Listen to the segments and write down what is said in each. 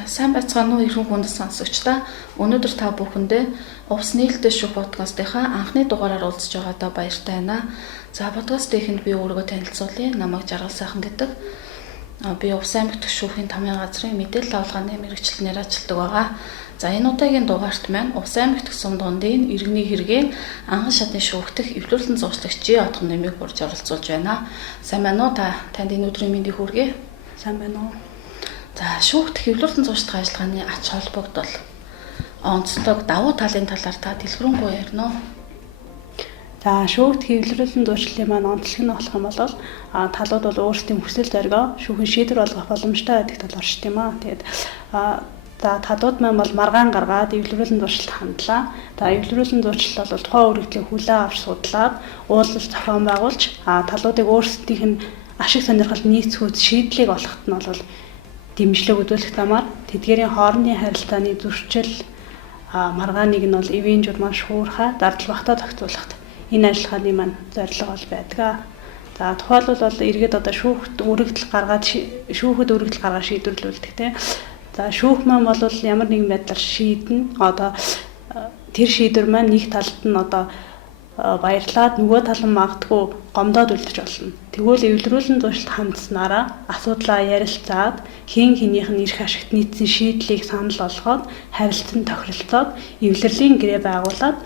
За сайн байцгаана уу иргэн хүнд сонсогчдаа. Өнөөдөр та бүхэндээ Увс нийлдэш шүү подкастынхаа анхны дугаараар уулзж байгаадаа баяртай байна. За подкастынхэнд би өөрийгөө танилцуулъя. Намайг Жаргал сайхан гэдэг. Би Увс аймаг төшүүхийн тамийн газрын мэдээлэл авалгааны мэргэжилтнээр ажилладаг байгаа. За энэ удаагийн дугаарт маань Увс аймаг төсөм дундын иргэний хэрэгээ анхан шатны шүүгдэх эвлүүлэн зуршлагч Жи одхон нэмийг урьж оролцуулж байна. Сайн байна уу та? Танд энэ өдрийн мэндийг хүргэе. Сайн байна уу? За шүүгдэх эвлүүлэн зуршлах ажиллагааны ач холбогдол онцлог давуу талын талаар та дэлгэрэнгүй ярина уу? За шүүгдэх эвлүүлэн зуршлын маань онцлог нь болох юм бол талууд бол өөрсдийн хүсэл зоригоо шүүхийн шийдвэр олгох боломжтой байдаг тал оршд юм аа. Тэгээд за талууд маань бол маргаан гаргаад эвлүүлэн зуршлалт хандлаа. За эвлүүлэн зуршлал бол тухайн үргэлжлэх хүлээн авч судлаад уулзалт зохион байгуулж талуудыг өөрсдийнх нь ашиг сонирхолд нийцхүйц шийдлийг олоход нь бол дэмжлэг үзүүлэх замаар тэдгээрийн хоорондын харилцааны зөрчил маргааныг нь бол эвийн журмаар шуурхай дардал багтаа зохицуулахад энэ ажиллагааны маань зорилго бол байдаг. За тухайлбал бол иргэд одоо шүүхэд өргөдөл гаргаад шийдвэрлүүлдэг тийм. За шүүх маань бол ямар нэгэн байдлаар шийднэ. Одоо тэр шийдвэр маань нэг талд нь одоо баярлаад нөгөө тал нь магадгүй гомдоод үлдэж болно. Тэгвэл эвлэрүүлэн зуршилт хандсанараа асуудлаа ярилцаад хэн хэнийх нь эрх ашигт нийцсэн шийдлийг санал болгоод харилцан тохиролцоод эвлэрлийн гэрээ байгуулад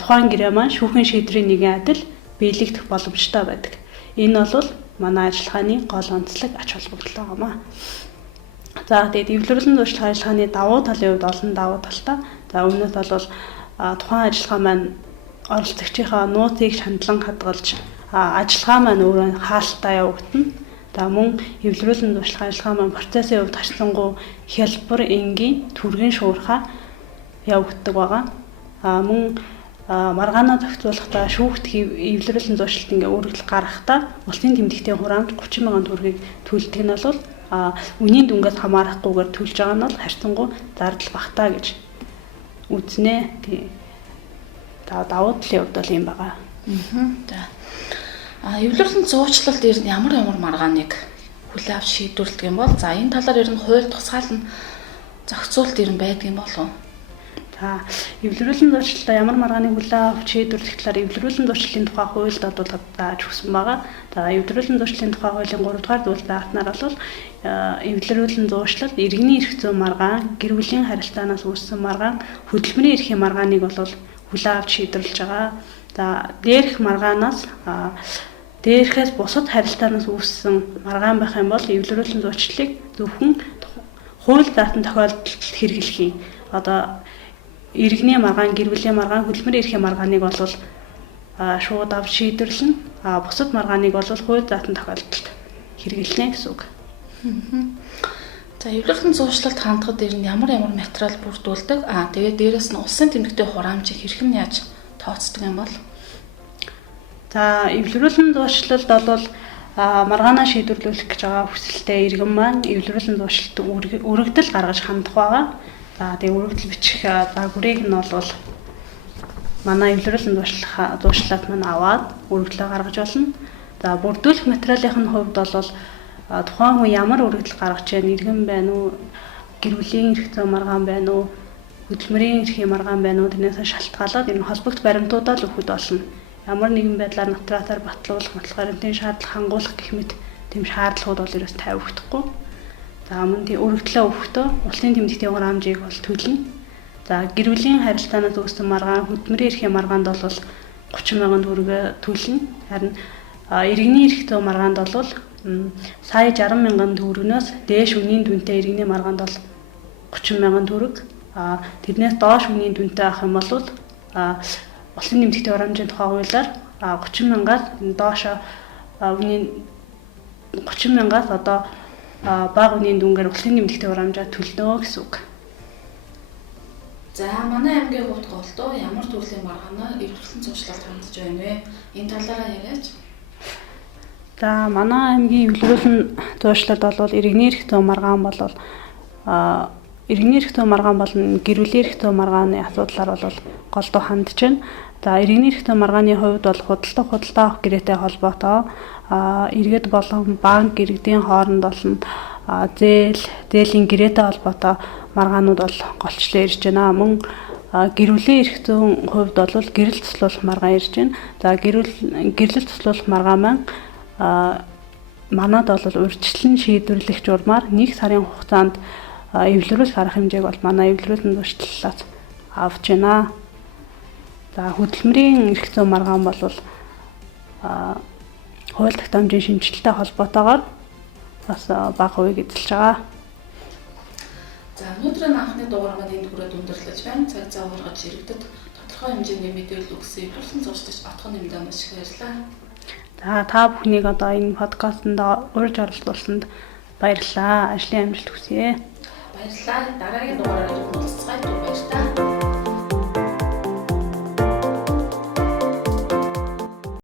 тухайн гэрээ маань шүүхийн шийдвэрийн нэгэн адил биелэгдэх боломжтой байдаг. Энэ бол манай ажиллагааны гол онцлог ач холбогдол байгаамаа. За тэгээд эвлэрүүлэн зуршилт ажиллагааны давуу талын хувьд олон давуу талтай. За өмнөд бол тухайн ажиллагаа маань оролцогчийнхаа нууцыг шаналан хадгалж ажиллагаа маань өөрөө хаалттай явагдана. За мөн эвлэрүүлэн зуршлах ажиллагаа маань процессын хувьд харьцангуй хялбар, энгийн, түргэн шуурхай явагддаг байгаа. Мөн маргаанаа зохицуулахдаа шүүгдэх эвлэрүүлэн зуршилт ингээ өөрчлөлт гаргахдаа улсын тэмдэгтийн хураамж 30,000 төгрөгийг төлдөг нь бол үнийн дүнгээс хамаарахгүйгээр төлж байгаа нь бол харьцангуй зардал багтаа гэж үзнэ. Давуу талын хувьд бол юм байгаа. За. Эвлэрлийн зуучлалд ер нь ямар маргааныг хүлээн авч шийдвэрлэдэг юм бол за энэ талаар ер нь хууль тусгаал нь зохицуулт ер нь байдаг юм болов уу? За эвлэрлийн зуршлаа ямар маргааныг хүлээн авч шийдвэрлэх талаар эвлэрлийн зуршлын тухай хуульд зааж өгсөн байгаа. За эвлэрлийн зуршлын тухай хуулийн 3 дугаар зүйл заалтнаар бол эвлэрлийн зуршлал иргэний эрх зүйн маргаан, гэр бүлийн харилцаанаас үүссэн маргаан, хөдөлмөрийн эрхийн маргааныг бол хүлээн авч шийдвэрлэж байгаа. За дээрх маргаанаас дээрхээс бусад харилцаанаас үүссэн маргаан байх юм бол эвлэрүүлэн зурчлалыг зөвхөн хууль заасан тохиолдолд хэрэглэхий. Одоо иргэний маргаан, гэр бүлийн маргаан, хөдөлмөрийн эрхийн маргааныг бол шууд авч шийдвэрлэнэ. Бусад маргааныг бол хууль заасан тохиолдолд хэрэглэнэ гэсэн үг. За эвлэрлийн зуршлалт хандахад ер нь ямар материал бүрдүүлдэг. Тэгээд дээрэс нь улсын тэмдэгтийн хураамжийг хэрхэн яаж тооцдог юм бол? За эвлэрүүлэн зуршлалд бол маргаанаа шийдвэрлүүлэх гэж байгаа хүсэлтэй иргэн маань эвлэрүүлэн зуршлалт өргөдөл гаргаж хандах байгаа. За тэгээд өргөдөл бичих загварыг нь бол манай эвлэрүүлэн зуршлалт маань аваад өргөдлөө гаргаж болно. За бүрдүүлэх материалын хувьд бол тухайн хүн ямар өргөдөл гаргаж байна, иргэн байна уу, гэр бүлийн эрх зүйн маргаан байна уу, хөдөлмөрийн эрхийн маргаан байна уу, тэрнээс шалтгаалаад энэ холбогд баримтуудаа л өгөхөд болно. Ямар нэгэн байдлаар нотариатаар батлуулах, баримтын шаардлага хангуулах гэх мэт тийм шаардлагууд бол ерөөс тавигдахгүй. За мөн тийм өргөдлөө өгөхдөө улсын тэмдэгтийн хураамжийг бол төлнө. За гэр бүлийн харилцаанаас үүссэн маргаан, хөдөлмөрийн эрхийн маргаанд бол 30,000 төгрөг төлнө. Харин иргэний эрх зүйн маргаанд бол сая 60,000 төгрөгнөөс дээш үнийн дүнтэй иргэний маргаанд бол 30,000 төгрөг. Тэрнээс доош үнийн дүнтэй авах юм бол улсын тэмдэгтийн хураамжийн тухай хуулиар 30,000-аас доошо үнийн 30,000-аас одоо бага үнийн дүнгээр улсын тэмдэгтийн хураамжаа төлнө гэсэн үг. За манай аймгийн хувьд голдоо ямар төрлийн маргаанаа эвлэрлийн зуршлалт хандж байна вэ? Энэ талаараа яриач. За манай аймгийн эвлэрүүлэн зуршлалд бол иргэний эрх зүйн маргаан бол иргэний эрх зүйн маргаан болон гэр бүлийн эрх зүйн маргааны асуудлаар бол голдоо хандж байна. За иргэний эрх зүйн маргааны хувьд бол худалдаа авах гэрээтэй холбоотой иргэд болон банк иргэдийн хооронд болсон зээлийн гэрээтэй холбоотой маргаанууд бол голчлон ирж байна. Мөн гэрүүлэн эрх зүйн хувьд бол гэрэл туслуулах маргаан ирж байна. За гэрлэл туслуулах маргаан маань манад бол урьдчилан шийдвэрлэх журмаар 1 сарын хугацаанд эвлэрүүлэх арга хэмжээг бол манай эвлэрүүлэн туршлагаас авч байна. За хөдөлмөрийн эрх зүйн маргаан бол хууль тогтоомжийн шинжилгээтэй холбоотойгоор бас бага хувийг эзэлж байгаа. За өнөөдрийн анхны дугаар маань энд хүрээд өндөрлөж байна. Цаг зав гаргаж иргэдэд тодорхой хэмжээний мэдээлэл өгсөн эвлэрүүлэн зурчлагч Батхан нэмдэ маш их баярлалаа. За та бүхнийг одоо энэ подкастт урьж оролцуулсанд баярлалаа. Ажлын амжилт хүсье. Баярлалаа. Дараагийн дугаараар уулзцай баярлалаа.